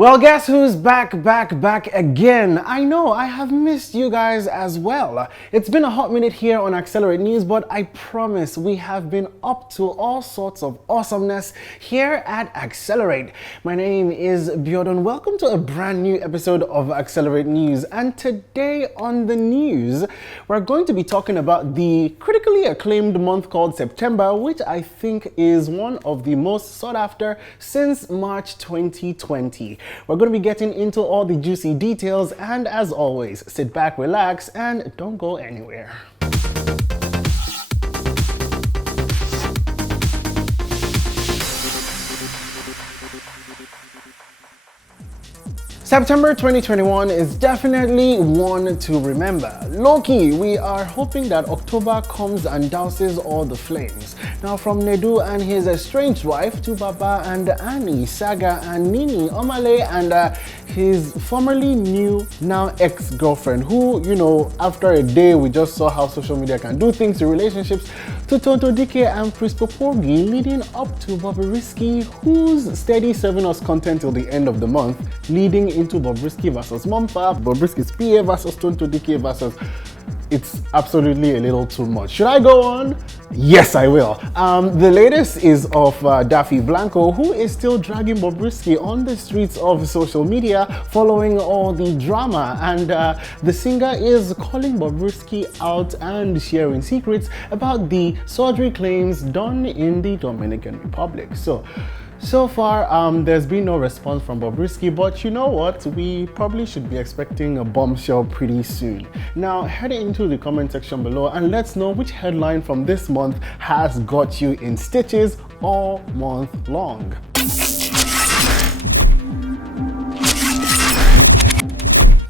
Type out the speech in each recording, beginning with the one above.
Well, guess who's back again? I know, I have missed you guys as well. It's been a hot minute here on Accelerate News, but I promise we have been up to all sorts of awesomeness here at Accelerate. My name is Biodun. Welcome to a brand new episode of Accelerate News. And today on the news, we're going to be talking about the critically acclaimed month called September, which I think is one of the most sought after since March 2020. We're going to be getting into all the juicy details, and as always, sit back, relax, and don't go anywhere. September 2021 is definitely one to remember. Low-key, we are hoping that October comes and douses all the flames. Now, from Nedu and his estranged wife to Baba and Annie, Saga and Nini, Omale and his formerly new, now ex-girlfriend, who, you know, after a day we just saw how social media can do things to relationships, to Tonto Dike and Prisco Porgy, leading up to Bobrisky, who's steady serving us content till the end of the month, leading into Bobrisky versus Mompa, Bobrisky's PA versus Tonto Dike versus... It's absolutely a little too much. Should I go on? Yes, I will. The latest is of Daffy Blanco, who is still dragging Bobrisky on the streets of social media following all the drama. And the singer is calling Bobrisky out and sharing secrets about the surgery claims done in the Dominican Republic. So far, there's been no response from Bobrisky, but you know what? We probably should be expecting a bombshell pretty soon. Now, head into the comment section below and let's know which headline from this month has got you in stitches all month long.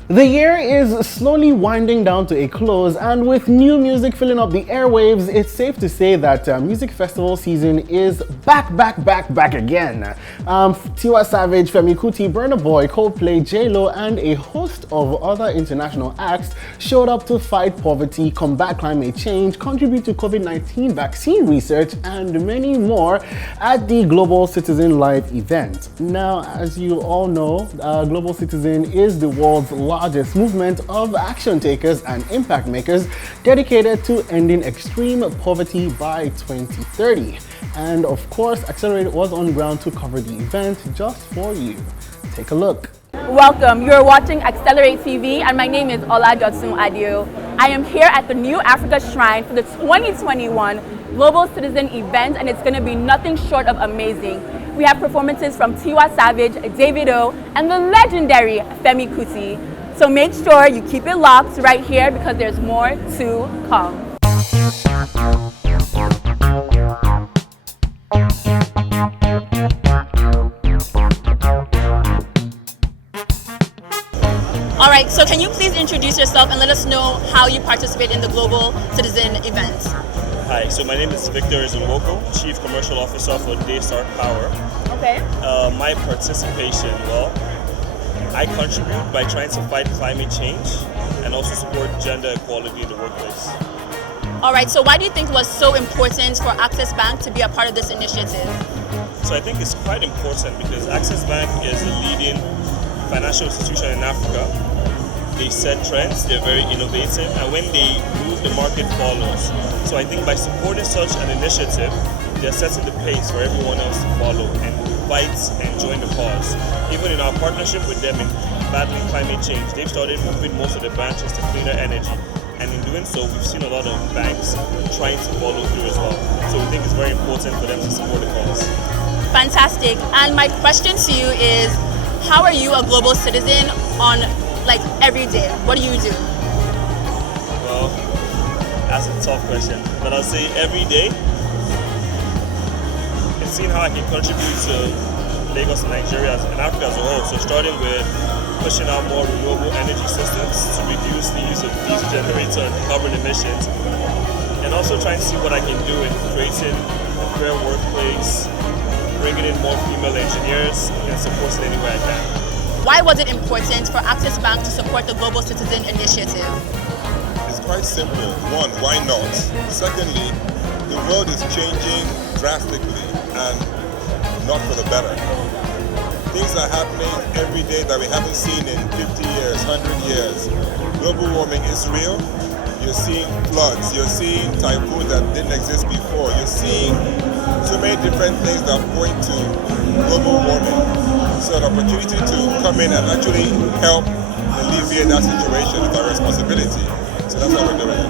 The year is slowly winding down to a close, and with new music filling up the airwaves, it's safe to say that music festival season is back again. Tiwa Savage, Femi Kuti, Burna Boy, Coldplay, J-Lo, and a host of other international acts showed up to fight poverty, combat climate change, contribute to COVID-19 vaccine research, and many more at the Global Citizen Live event. Now, as you all know, Global Citizen is the world's largest movement of action takers and impact makers dedicated to ending extreme poverty by 2030. And of course, Accelerate was on ground to cover the event just for you. Take a look. Welcome, you're watching Accelerate TV and my name is Ola Jotsun Adio. I am here at the New Africa Shrine for the 2021 Global Citizen event, and it's going to be nothing short of amazing. We have performances from Tiwa Savage, Davido, and the legendary Femi Kuti. So make sure you keep it locked right here because there's more to come. All right, so can you please introduce yourself and let us know how you participate in the Global Citizen event? Hi, so my name is Victor Zumoko, Chief Commercial Officer for Daystar Power. Okay. My participation, well, I contribute by trying to fight climate change and also support gender equality in the workplace. All right, so why do you think it was so important for Access Bank to be a part of this initiative? So I think it's quite important because Access Bank is a leading financial institution in Africa. They set trends, they're very innovative, and when they move, the market follows. So I think by supporting such an initiative, they're setting the pace for everyone else to follow and fight and join the cause. Even in our partnership with them in battling climate change, they've started moving most of the branches to cleaner energy. And in doing so, we've seen a lot of banks trying to follow through as well. So we think it's very important for them to support the cause. Fantastic. And my question to you is, how are you a global citizen on every day? What do you do? Well, that's a tough question, but I'll say every day, and seeing how I can contribute to Lagos and Nigeria and Africa as a whole. So starting with pushing out more renewable energy systems to reduce the use of diesel generator and carbon emissions, and also trying to see what I can do in creating a fair workplace, bringing in more female engineers, and supporting any way I can. Why was it important for Access Bank to support the Global Citizen Initiative? It's quite simple. One, why not? Secondly, the world is changing drastically and not for the better. Things are happening every day that we haven't seen in 50 years, 100 years. Global warming is real. You're seeing floods, you're seeing typhoons that didn't exist before. You're seeing so many different things that point to global warming. So an opportunity to come in and actually help alleviate that situation is our responsibility. So that's what we're doing.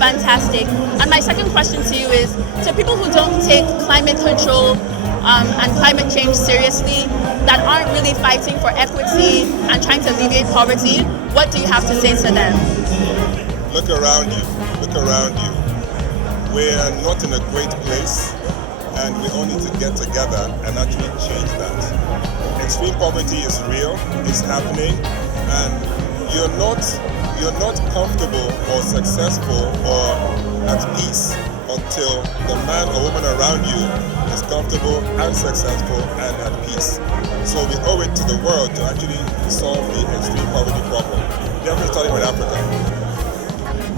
Fantastic. And my second question to you is, to people who don't take climate control and climate change seriously, that aren't really fighting for equity and trying to alleviate poverty, what do you have to say to them? Look around you. Look around you. We're not in a great place, and we all need to get together and actually change that. Extreme poverty is real. It's happening, and you're not comfortable or successful or at peace until the man or woman around you is comfortable and successful and at peace. So we owe it to the world to actually solve the extreme poverty problem. Definitely starting with Africa.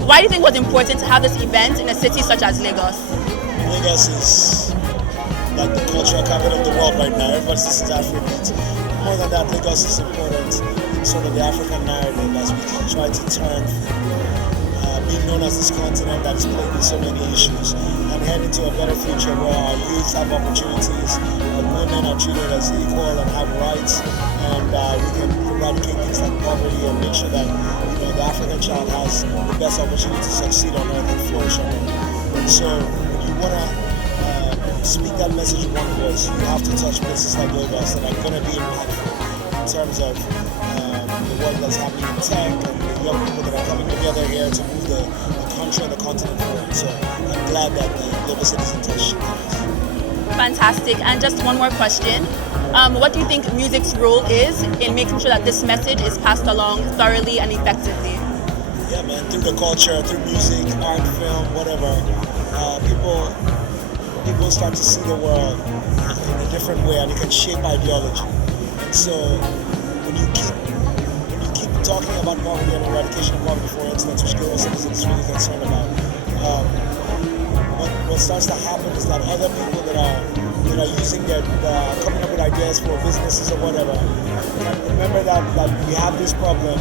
Why do you think it was important to have this event in a city such as Lagos? Lagos is like the cultural capital of the world right now. Everybody listens to Afrobeat. More than that, Lagos is important in sort of the African narrative as we try to turn being known as this continent that is plagued with so many issues and head into a better future where our youth have opportunities, our women are treated as equal and have rights, and we can eradicate things like poverty and make sure that the African child has the best opportunity to succeed on earth and flourish on earth. And so when you want to speak that message in one voice, you have to touch places like Lagos that are going to be impactful in terms of the work that's happening in tech and the young people that are coming together here to move the country and the continent forward. So I'm glad that the Global Citizen touched us. Fantastic. And just one more question. What do you think music's role is in making sure that this message is passed along thoroughly and effectively? Yeah, man, through the culture, through music, art, film, whatever, people start to see the world in a different way, and it can shape ideology. And so when you keep talking about poverty and eradication of poverty, for instance, which Global Citizen is really concerned about, what starts to happen is that other people that are using coming up with ideas for businesses or whatever, can remember that we have this problem,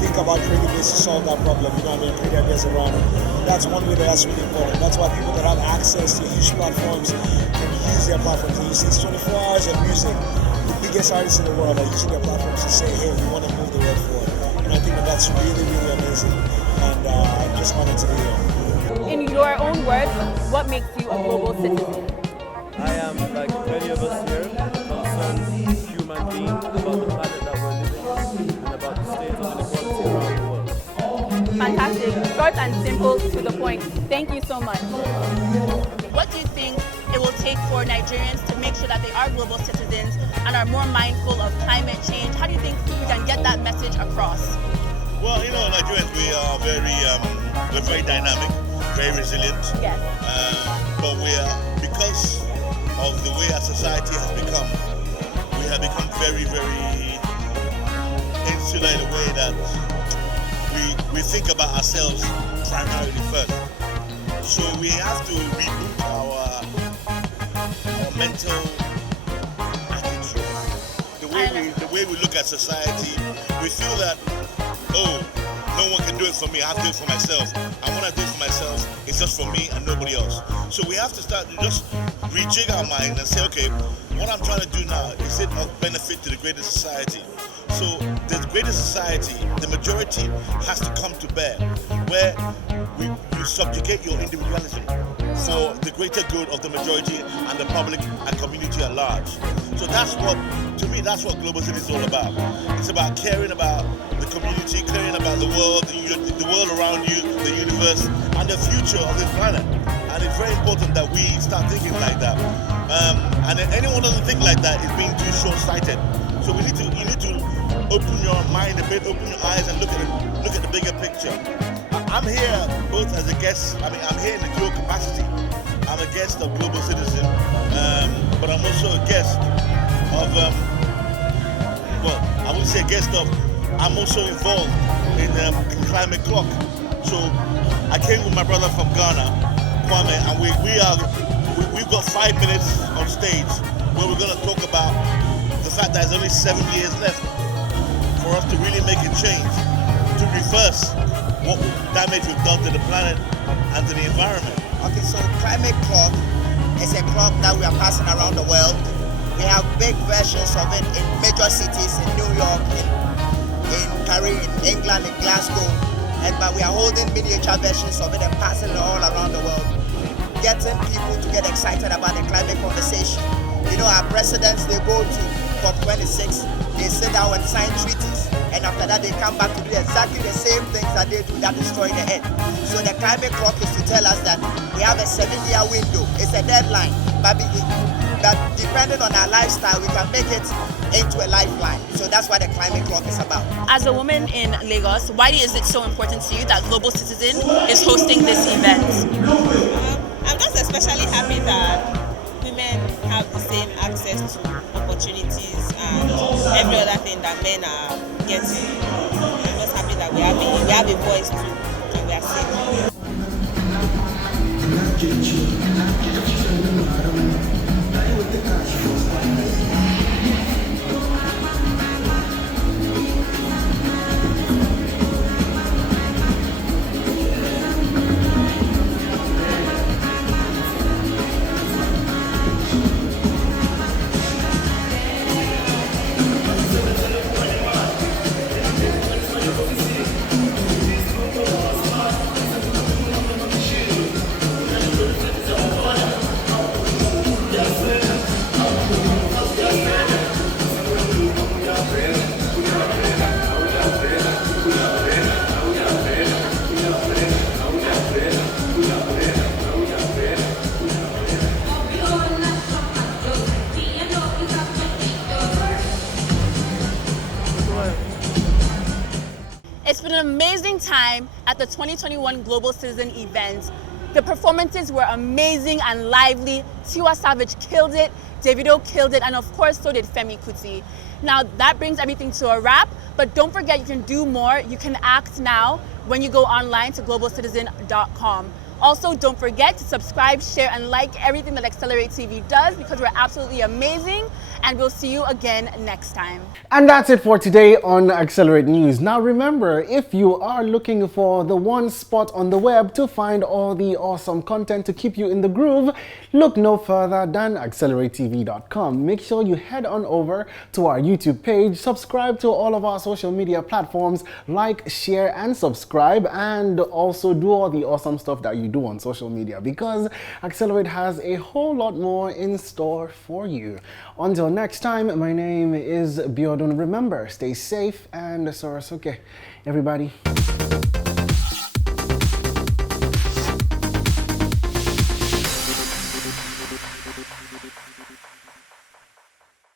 think about creative ways to solve that problem, create ideas around it. And that's one way that's really important. That's why people that have access to huge platforms can use their platforms. And you see, it's 24 hours of music. The biggest artists in the world are using their platforms to say, hey, we want to move the world forward. And I think that's really, really amazing. And I'm just honored to be here. In your own words, what makes you a global citizen? I am, like many of us here, concerned human being about the planet that we're living in and about the state of inequality around the world. Fantastic. Short and simple, to the point. Thank you so much. What do you think it will take for Nigerians to make sure that they are global citizens and are more mindful of climate change? How do you think we can get that message across? Well, Nigerians, we're very dynamic, very resilient. Yes. But because of the way our society has become, we have become very, very insular in a way that we think about ourselves primarily first. So we have to reboot our mental attitude. The way we look at society, we feel that, no one can do it for me, I have to do it for myself. And when I do it for myself, it's just for me and nobody else. So we have to start to just rejig our mind and say, okay, what I'm trying to do now, is it of benefit to the greater society? So the greater society, the majority has to come to bear, where you subjugate your individualism for the greater good of the majority and the public and community at large. So to me, that's what Global City is all about. It's about caring about the community, caring about the world, the world around you, the universe, and the future of this planet. And it's very important that we start thinking like that. And if anyone doesn't think like that, is being too short-sighted. So you need to open your mind a bit, open your eyes, and look at the bigger picture. I'm here both as a guest. I'm here in a dual capacity. I'm a guest of Global Citizen, but I'm also a guest of, I wouldn't say guest of, I'm also involved in Climate Clock. So I came with my brother from Ghana, Kwame, and we've got 5 minutes on stage where we're going to talk about the fact that there's only 7 years left for us to really make a change, to reverse what damage we've done to the planet and to the environment. Okay, so climate clock is a clock that we are passing around the world. We have big versions of it in major cities, in New York, in Paris, in England, in Glasgow, but we are holding miniature versions of it and passing it all around the world, getting people to get excited about the climate conversation. You know, our presidents, they go to COP26, they sit down and sign treaties, and after that they come back to do exactly the same things that they do that destroy the earth. So the climate clock is to tell us that we have a 7-year window. It's a deadline, but depending on our lifestyle, we can make it into a lifeline. So that's what the climate clock is about. As a woman in Lagos, why is it so important to you that Global Citizen is hosting this event? I'm just especially happy that women have the same access to opportunities and every other thing that men are getting. I'm just happy that we have a voice too, and we are seen. It's been an amazing time at the 2021 Global Citizen event. The performances were amazing and lively. Tiwa Savage killed it, Davido killed it, and of course so did Femi Kuti. Now that brings everything to a wrap, but don't forget you can do more. You can act now when you go online to globalcitizen.com. Also, don't forget to subscribe, share, and like everything that Accelerate TV does because we're absolutely amazing, and we'll see you again next time. And that's it for today on Accelerate News. Now remember, if you are looking for the one spot on the web to find all the awesome content to keep you in the groove, look no further than acceleratetv.com. Make sure you head on over to our YouTube page, subscribe to all of our social media platforms, like, share, and subscribe, and also do all the awesome stuff that you do on social media because Accelerate has a whole lot more in store for you. Until next time, my name is Biodun. Remember, stay safe and Sorosuke, everybody.